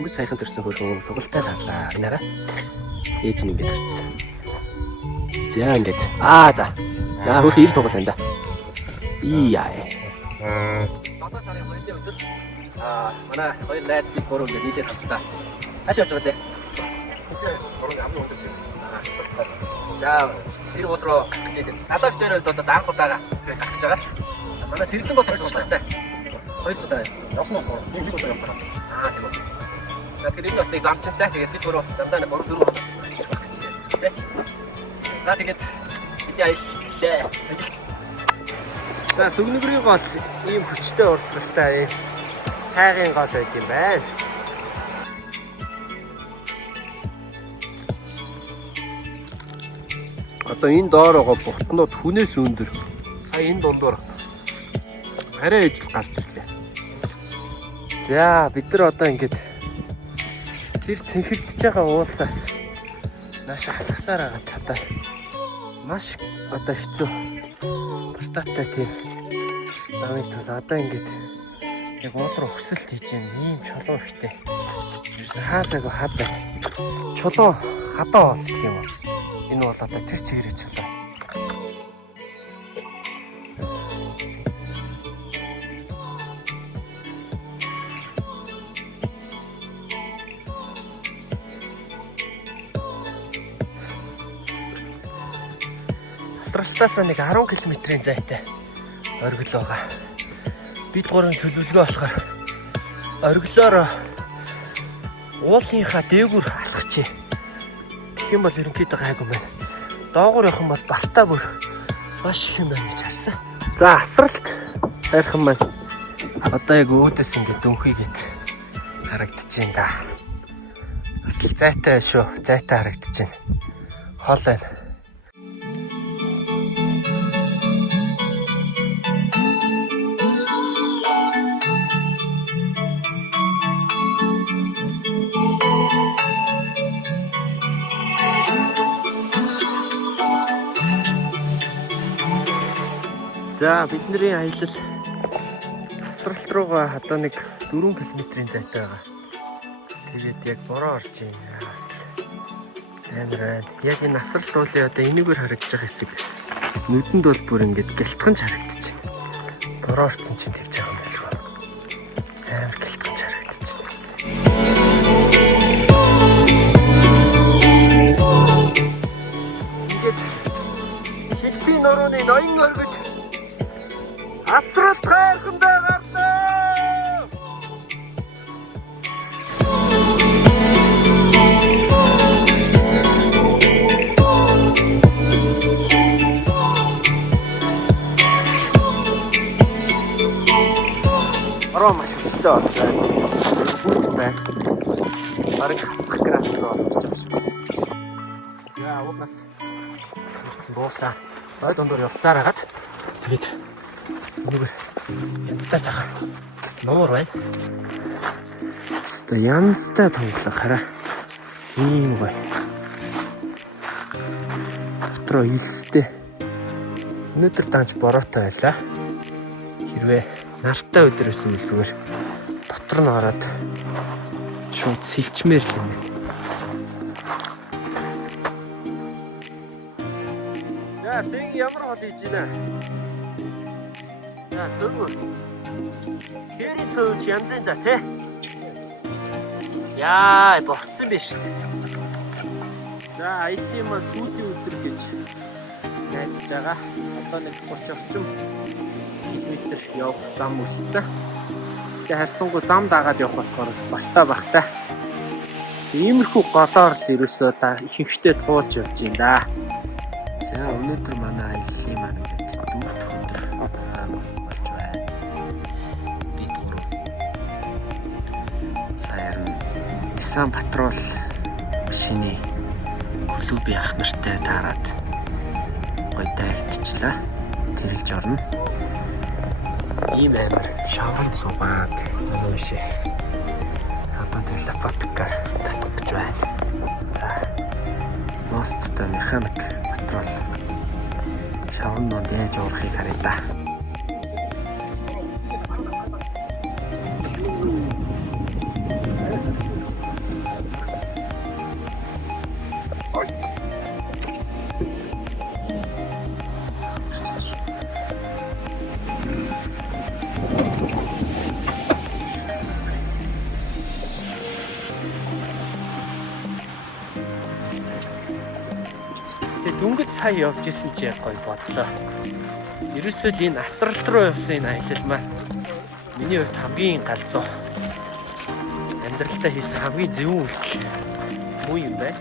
Дөнгөж саяхан төрсэн хөрхөн тугалтай таглаа. Нараа. Ээж нь ингэж ирсэн. За ингэж. За. Хөрхөн ир тугал байна да. Яа. 7 сарын 2-ны өдөр манай хоёр найз бид гурав ингэ нийлээд хамтдаа хаш явж байгаа лээ. Окей. Гурав амны өдөр чинь. За тэр уул руу гарч идэг. Далаа битээр бол анх удаага гарч байгаа. Манай сэргэлэн бол туслахтай. Хоёр удаа явсан уу? Нэг удаа явсан. Тийм үү. За тэгэхээр энэ бас нэг замчтай. Тэгээд бид гурав замдаа 3-4 хоног хийж байх гэж байна. За тэгээд бидний аяллаа. За сүгнэгрийн гол ийм хүчтэй урсгалтай ийм хайгын гол байт юм байна. Одоо энэ доор байгаа бутнууд хүнээс өндөр. Сая энэ дундуур арай ижил гарч ирлээ. За бид нар одоо ингэж тэр цэнхэгдэж байгаа уулсаас нааш алхасаар байгаа татаа. Маш одоо хэцүү. Бартаатай тийм замыг тул одоо ингэж яг уул руу өсөлт хийж юм ийм чулуу ихтэй. Ерөөс хаасаг хадаа. Чулуу хадаа бол гэх юм уу. Энэ бол одоо тэр чигээрээ чулуу. Австралиас нэг 10 км-ийн зайтай оргил байгаа. Бид гурван төлөвлөгөө болохоор оргилоор уулынхаа дээгүүр алхачих. Тэгэх юм бол ерөнхийдөө гайгүй байна. Доогуур явах юм бол бартаа бүр маш их юм байна гэж харсан. За асралт хайрхан маань одоо яг өөдөөс ингэ дүнхийгээд харагдчихээн да. Бас л зайтай шүү. Зайтай харагдчихээн. Хол байна. За бидний аялал асралт руугаа одоо нэг 4 км-ийн зайтай байгаа. Тэгээд яг бороо орж байна. Амар. Яг энэ асралт уулын одоо энийгээр харагдаж байгаа хэсэг нүдэнд бол бүр ингэж гэлтгэнж харагдаж байна. Бороо орсон чинь тэгж байгаа юм байлгүй. Амар гэлтгэнж харагдаж байна. Ингээд хилтийн нурууны ноён оргил асралт хайрхандаа гарлаа. Ороо маш хүчтэй боллоо. Бүгд байна. Бараг хасах градус руу орж байгаа шүү. За уулнаас хүрсэн дуусаа. Ой дундуур явсаар хагаад тэгээд нүгээр янзтай сайхан нуур байна. Өстө янзтай тоглох хараа. Ийм гоё. Дотроо илстэй. Өнөөдөр данч бороотой байлаа. Хэрвээ нартай өдөр байсан бол зүгээр дотор нь ороод шууд сэлчмээр л юм. За сэг ямар хол хийж байна? За зөвхөн тэрий цууч янзын за тий. Яа борцсон биш үү? За IT-м сүүлийн өдөр гэж найдаж байгаа. Одоо нэг 30 орчим км явах зам үлдсэн. Тэгээ харьцангуй зам дагаад явах болохоор бас балтаа багтай. Иймэрхүү голоор л ерөөсөө та ихэнхдээ туулж явж юм да. За өнөөдөр манай аяллаа маань дүүрт өдөр болж байна. Бид гурав саяхан Nissan Patrol машины клубын ах нартай таарад гойтай хитчлээ. Тэрэлж орно. Ийм амар шаван суугаад өнөөшөө хатан телепаткаар татгаж байна. За мосттой механик Patrol шаван донд яаж уурахыг харъя да. сая явж исэн чи яг гоё бодлоо. Ерөөсөө энэ асралт руу явсан энэ аялал маань миний хувьд хамгийн галзуу. Амьдралдаа хийсэн хамгийн зөв үйлдэл муу юм байна.